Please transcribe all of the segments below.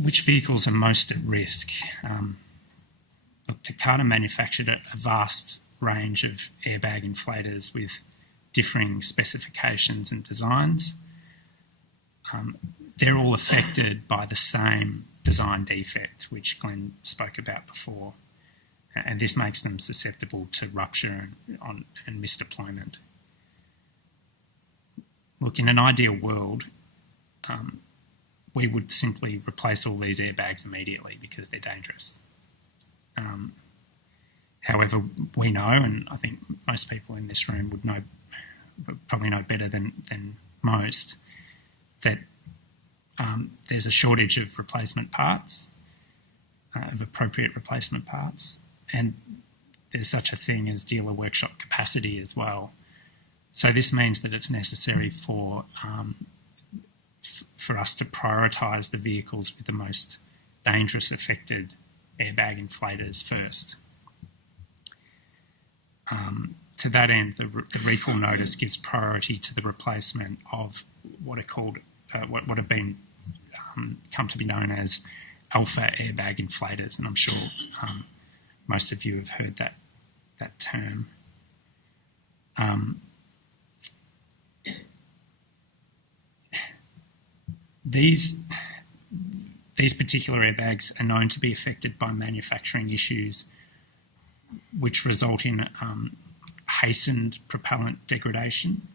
which vehicles are most at risk? Look, Takata manufactured a vast range of airbag inflators with differing specifications and designs. They're all affected by the same design defect, which Glenn spoke about before, and this makes them susceptible to rupture and misdeployment. Look, in an ideal world, we would simply replace all these airbags immediately because they're dangerous. However, we know, and I think most people in this room would probably know better than most, that there's a shortage of replacement parts, of appropriate replacement parts, and there's such a thing as dealer workshop capacity as well. So this means that it's necessary for us to prioritise the vehicles with the most dangerous affected airbag inflators first. To that end, the recall notice gives priority to the replacement of what are called, what have been come to be known as alpha airbag inflators, and I'm sure most of you have heard that term. These particular airbags are known to be affected by manufacturing issues which result in hastened propellant degradation.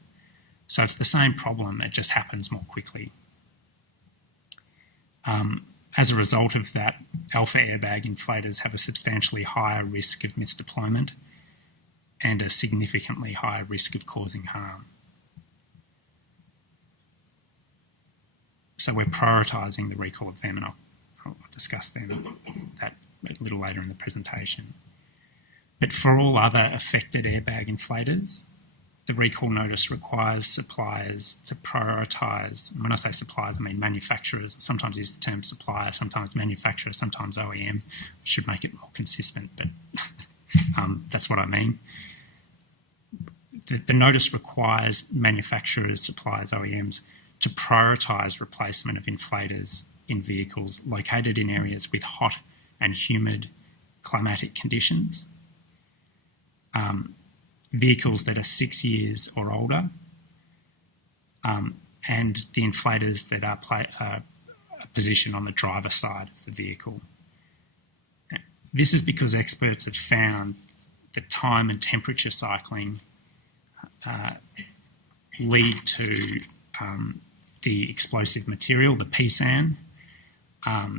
So it's the same problem, it just happens more quickly. As a result of that, alpha airbag inflators have a substantially higher risk of misdeployment and a significantly higher risk of causing harm. So we're prioritising the recall of them, and I'll discuss that a little later in the presentation. But for all other affected airbag inflators, the recall notice requires suppliers to prioritise, and when I say suppliers, I mean manufacturers. I sometimes use the term supplier, sometimes manufacturer, sometimes OEM. I should make it more consistent, but that's what I mean. The notice requires manufacturers, suppliers, OEMs to prioritise replacement of inflators in vehicles located in areas with hot and humid climatic conditions, vehicles that are 6 years or older, and the inflators that are positioned on the driver's side of the vehicle. This is because experts have found that time and temperature cycling lead to the explosive material, the PSAN,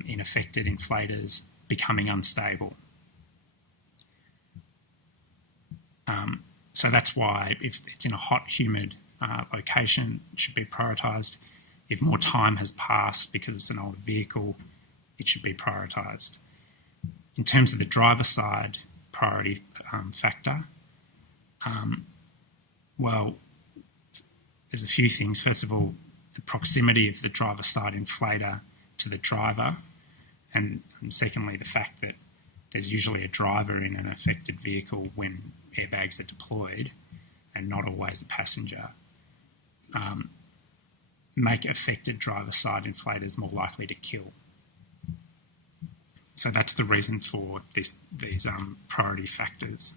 in affected inflators becoming unstable. So that's why if it's in a hot, humid location, it should be prioritised. If more time has passed because it's an older vehicle, it should be prioritised. In terms of the driver side priority factor, well, there's a few things. First of all, the proximity of the driver side inflator to the driver, and secondly, the fact that there's usually a driver in an affected vehicle when airbags are deployed and not always a passenger, make affected driver side inflators more likely to kill. So that's the reason for these priority factors.